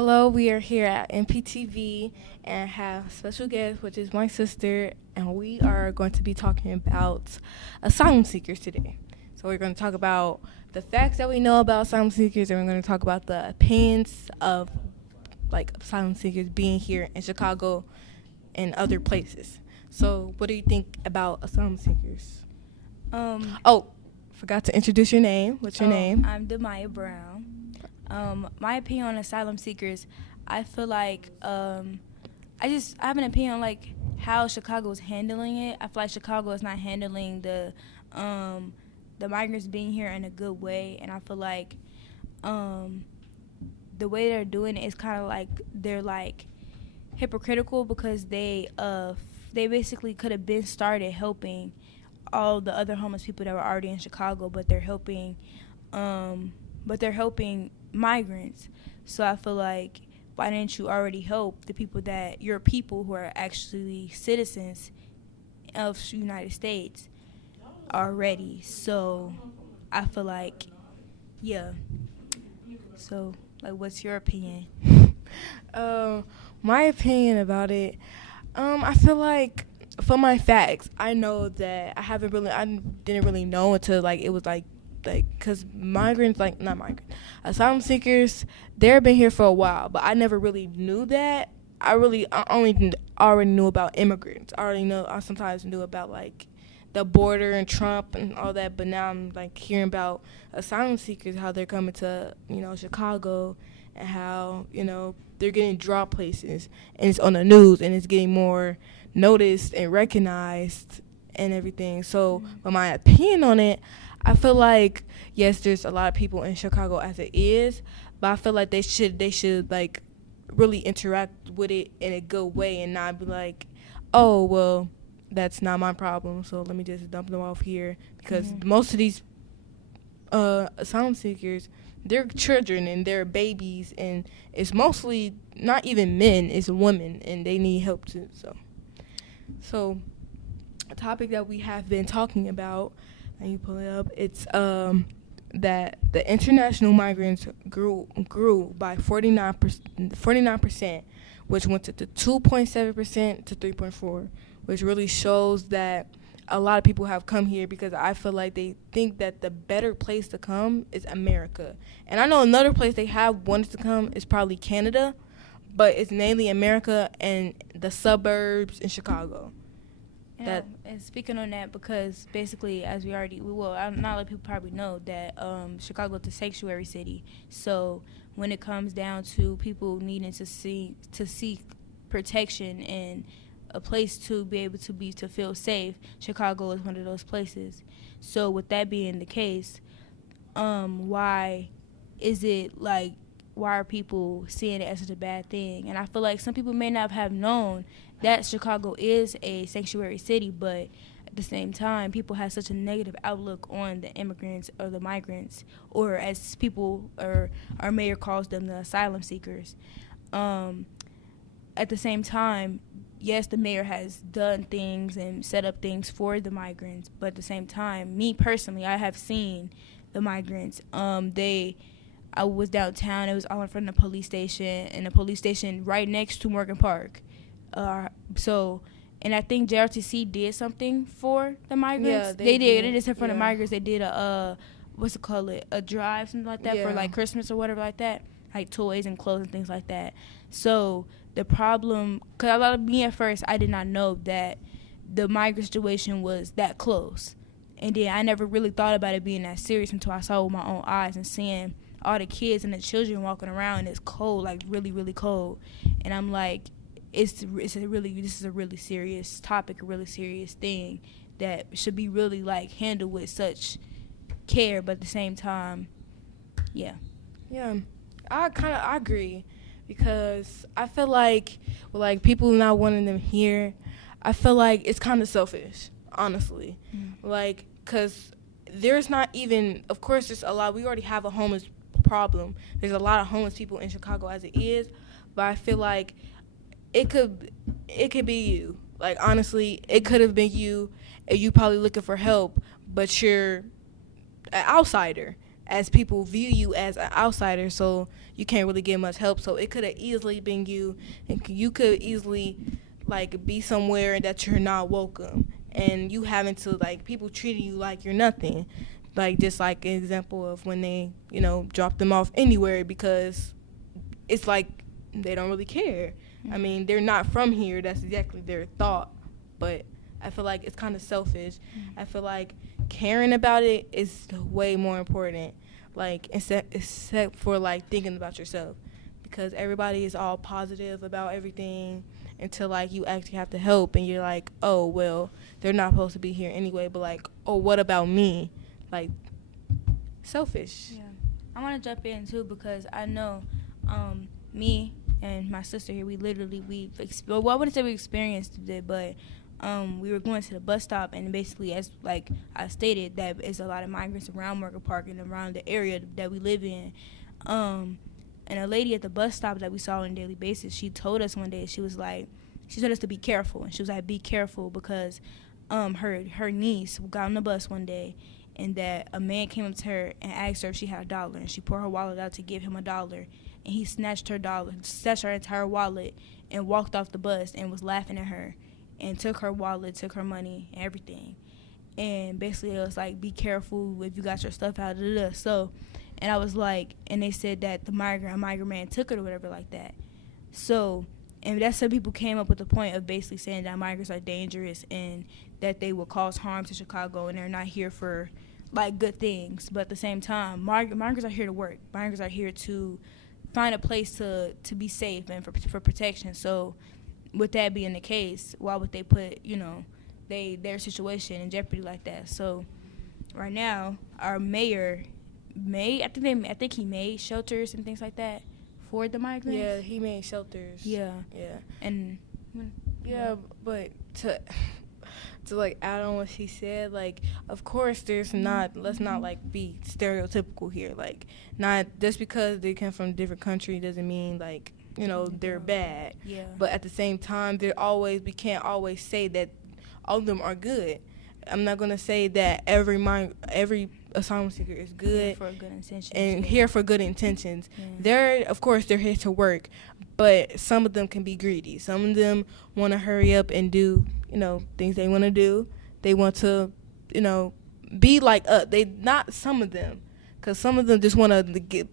Hello, we are here at MPTV and have a special guest, which is my sister, and we are going to be talking about asylum seekers today. So we're going to talk about the facts that we know about asylum seekers, and we're going to talk about the opinions of like asylum seekers being here in Chicago and other places. So, what do you think about asylum seekers? Oh, forgot to introduce your name. What's your name? I'm Demaya Brown. My opinion on asylum seekers, I feel like I have an opinion on like how Chicago is handling it. I feel like Chicago is not handling the migrants being here in a good way, and I feel like the way they're doing it is kind of like they're like hypocritical because they basically could have been started helping all the other homeless people that were already in Chicago, but they're helping migrants. So I feel like, why didn't you already help the people that your people who are actually citizens of the United States already? So I feel like, yeah. So like, what's your opinion? My opinion about it, I feel like for my facts, I know that I didn't really know until like it was because migrants, like not migrants, asylum seekers, they've been here for a while, but I never really knew that. Already knew about immigrants. I sometimes knew about like the border and Trump and all that, but now I'm like hearing about asylum seekers, how they're coming to Chicago, and how they're getting dropped places, and it's on the news, and it's getting more noticed and recognized and everything. So, but my opinion on it, I feel like yes, there's a lot of people in Chicago as it is, but I feel like they should like really interact with it in a good way and not be like, oh well, that's not my problem, so let me just dump them off here, because most of these asylum seekers, they're children and they're babies, and it's mostly not even men, it's women, and they need help too. So a topic that we have been talking about, and you pull it up, it's that the international migrants grew by 49%, which went to 2.7% to 3.4, which really shows that a lot of people have come here because I feel like they think that the better place to come is America. And I know another place they have wanted to come is probably Canada, but it's mainly America and the suburbs in Chicago. And speaking on that, because basically, as we already, not a lot of people probably know that Chicago is a sanctuary city. So when it comes down to people needing to seek protection and a place to be able to feel safe, Chicago is one of those places. So with that being the case, why is it like, why are people seeing it as such a bad thing? And I feel like some people may not have known that Chicago is a sanctuary city, but at the same time, people have such a negative outlook on the immigrants or the migrants, or as people or our mayor calls them, the asylum seekers. At the same time, yes, the mayor has done things and set up things for the migrants, but at the same time, me personally, I have seen the migrants. I was downtown. It was all in front of the police station, and the police station right next to Morgan Park. And I think JRTC did something for the migrants. Yeah, they did. They did something for the migrants. They did a drive, something like that, for like Christmas or whatever like that, like toys and clothes and things like that. So the problem, because a lot of me at first, I did not know that the migrant situation was that close, and then I never really thought about it being that serious until I saw with my own eyes and seeing all the kids and the children walking around, and it's cold, like really, really cold, and I'm like, this is a really serious topic, a really serious thing that should be really like handled with such care, but at the same time, yeah. Yeah, I agree, because I feel like with like people not wanting them here, I feel like it's kind of selfish, honestly. Like, because there's not even, of course, there's a lot. We already have a homeless problem. There's a lot of homeless people in Chicago as it is, but I feel like it could be you. Like, honestly, it could have been you, and you probably looking for help, but you're an outsider, as people view you as an outsider, so you can't really get much help. So it could have easily been you, and you could easily like be somewhere that you're not welcome, and you having to like people treating you like you're nothing, like just like an example of when they drop them off anywhere because it's like they don't really care. I mean, they're not from here. That's exactly their thought, but I feel like it's kind of selfish. I feel like caring about it is way more important, like except for like thinking about yourself, because everybody is all positive about everything until like you actually have to help and you're like, oh well, they're not supposed to be here anyway, but like, oh, what about me? Like, selfish. Yeah, I want to jump in too because I know me and my sister here, well, I wouldn't say we experienced it, but we were going to the bus stop, and basically, as like I stated, that is a lot of migrants around Morgan Park and around the area that we live in. And a lady at the bus stop that we saw on a daily basis, she told us one day, she told us to be careful, and she was like, be careful because her niece got on the bus one day, and that a man came up to her and asked her if she had $1, and she pulled her wallet out to give him $1, and he snatched her entire wallet, and walked off the bus and was laughing at her, and took her wallet, took her money, and everything. And basically it was like, be careful if you got your stuff out. So, and I was like, and they said that a migrant man took it or whatever like that. So, and that's some people came up with the point of basically saying that migrants are dangerous and that they will cause harm to Chicago and they're not here for like good things. But at the same time, migrants are here to work. Migrants are here to find a place to be safe and for protection. So with that being the case, why would they put, their situation in jeopardy like that? So right now, our mayor I think he made shelters and things like that for the migrants. Yeah, he made shelters. Yeah. And yeah, but to like add on what she said, like of course let's not like be stereotypical here. Like not just because they come from a different country doesn't mean like they're bad. Yeah. But at the same time, we can't always say that all of them are good. I'm not gonna say that every asylum seeker is good for good intentions and here for good intentions. Yeah. They're here to work, but some of them can be greedy. Some of them want to hurry up and do things they want to do. They want to be like us. Some of them, because some of them just want to get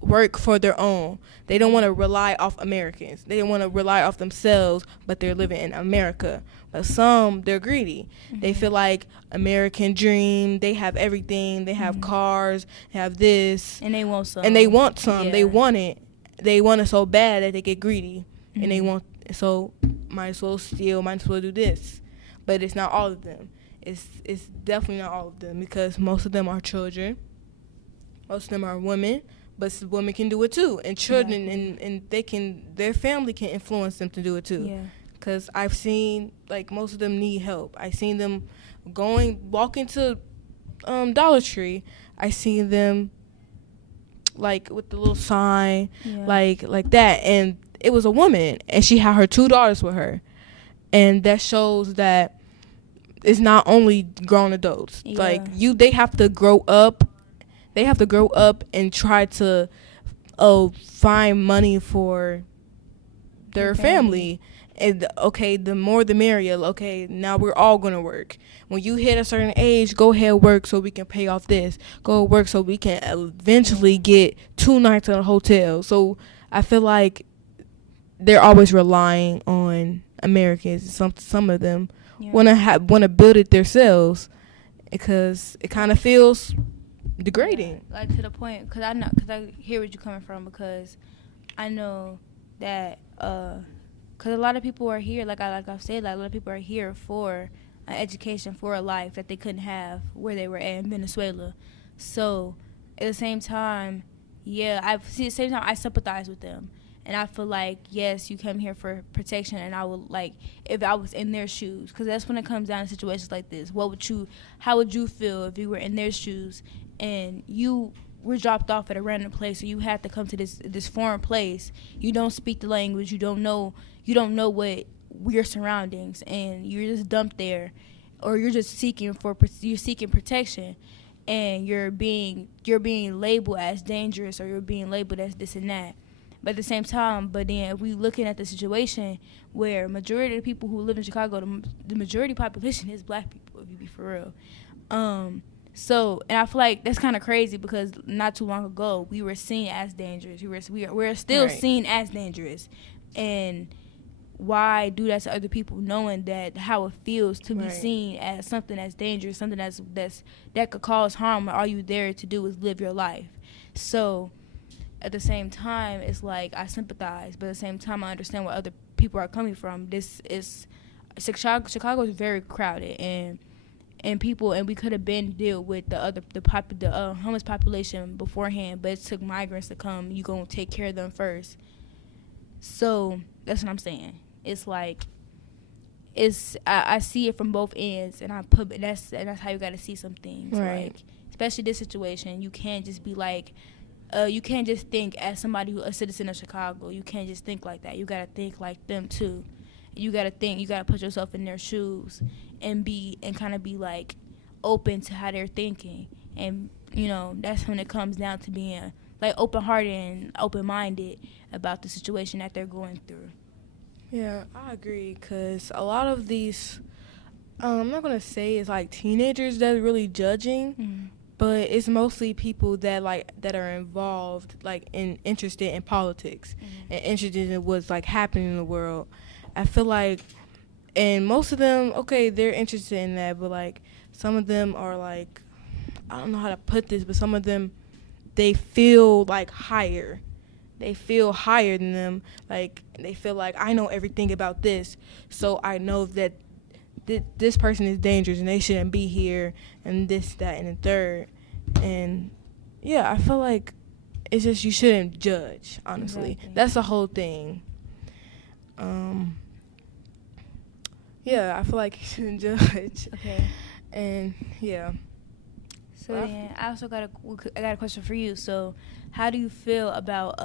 work for their own. They don't want to rely off Americans. They don't want to rely off themselves, but they're living in America. But some, they're greedy. Mm-hmm. They feel like American dream. They have everything. They have cars. They have this. And they want some. Yeah. They want it. They want it so bad that they get greedy. Mm-hmm. And they want, so might as well steal, might as well do this. But it's not all of them. It's definitely not all of them because most of them are children. Most of them are women. But women can do it too, and children, and their family can influence them to do it too. Yeah. Cause I've seen like most of them need help. I seen them walking to Dollar Tree. I seen them like with the little sign, like that, and it was a woman, and she had her 2 daughters with her, and that shows that it's not only grown adults. Yeah. Like they have to grow up. They have to grow up and try to find money for their family. And, okay, the more the merrier. Okay, now we're all going to work. When you hit a certain age, go ahead work so we can pay off this. Go work so we can eventually get 2 nights in a hotel. So I feel like they're always relying on Americans. Some of them want to build it themselves because it kind of feels degrading. Like to the point, because I hear where you're coming from, because I know that because a lot of people are here, like I've said, like a lot of people are here for an education, for a life that they couldn't have where they were at in Venezuela. So at the same time, I sympathize with them. And I feel like, yes, you come here for protection, and I would like, if I was in their shoes, because that's when it comes down to situations like this. How would you feel if you were in their shoes and you were dropped off at a random place, or you had to come to this foreign place? You don't speak the language, you don't know what your surroundings, and you're just dumped there, or you're just seeking protection, and you're being labeled as dangerous, or you're being labeled as this and that. But at the same time, but then if we looking at the situation where majority of the people who live in Chicago, the majority population is black people, if you be for real. So, and I feel like that's kind of crazy, because not too long ago we were seen as dangerous. We're still seen as dangerous, and why do that to other people, knowing that how it feels to be seen as something that's dangerous, something that could cause harm, and all you there to do is live your life. So at the same time, it's like I sympathize, but at the same time I understand where other people are coming from. This is Chicago is very crowded, and we could have been deal with the homeless population beforehand, but it took migrants to come. You gonna take care of them first. So that's what I'm saying. It's like I see it from both ends, and that's how you got to see some things. Right. Like, especially this situation, you can't just be like, you can't just think as somebody a citizen of Chicago. You can't just think like that. You gotta think like them too. You gotta put yourself in their shoes and kind of be like open to how they're thinking. And that's when it comes down to being like open-hearted and open-minded about the situation that they're going through. Yeah, I agree, because a lot of these, I'm not going to say it's like teenagers that's really judging, but it's mostly people that are involved, like interested in politics and interested in what's like happening in the world. I feel like, and most of them, okay, they're interested in that, but like some of them are like, I don't know how to put this, but some of them, they feel like higher. They feel higher than them. Like, they feel like, I know everything about this, so I know that this person is dangerous and they shouldn't be here, and this, that, and the third. And yeah, I feel like it's just you shouldn't judge, honestly. Exactly. That's the whole thing. Yeah, I feel like you shouldn't judge. Okay. And yeah. So then I also got a question for you. So how do you feel about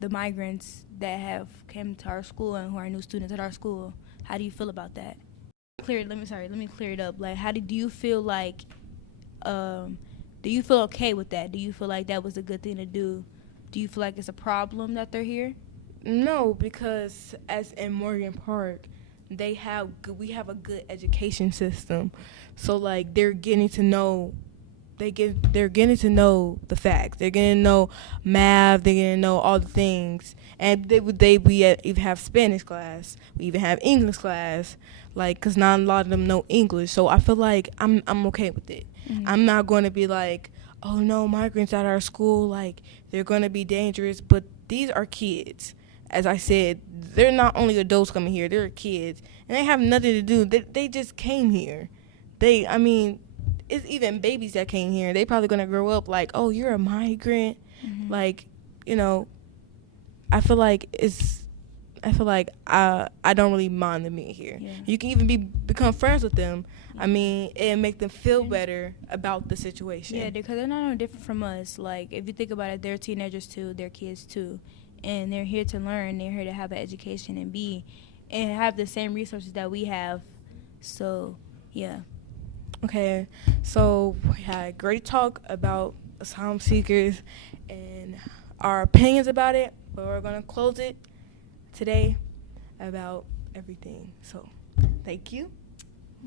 the migrants that have came to our school and who are new students at our school? How do you feel about that? Let me clear it up. Like, do you feel like do you feel okay with that? Do you feel like that was a good thing to do? Do you feel like it's a problem that they're here? No, because as in Morgan Park, we have a good education system. So like they're getting to know the facts. They're getting to know math. They're getting to know all the things. And we even have Spanish class. We even have English class. Like, because not a lot of them know English. So I feel like I'm okay with it. Mm-hmm. I'm not going to be like, oh no, migrants at our school, like they're going to be dangerous. But these are kids. As I said, they're not only adults coming here, they're kids. And they have nothing to do. They just came here. It's even babies that came here. They probably going to grow up like, oh, you're a migrant. Mm-hmm. Like, I feel like I don't really mind them being here. Yeah. You can even become friends with them. Yeah. And make them feel better about the situation. Yeah, because they're not no different from us. Like, if you think about it, they're teenagers too, they're kids too. And they're here to learn. They're here to have an education and have the same resources that we have. So, yeah. Okay, so we had a great talk about asylum seekers and our opinions about it, but we're going to close it today about everything. So, thank you.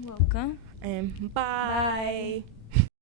Welcome. And bye.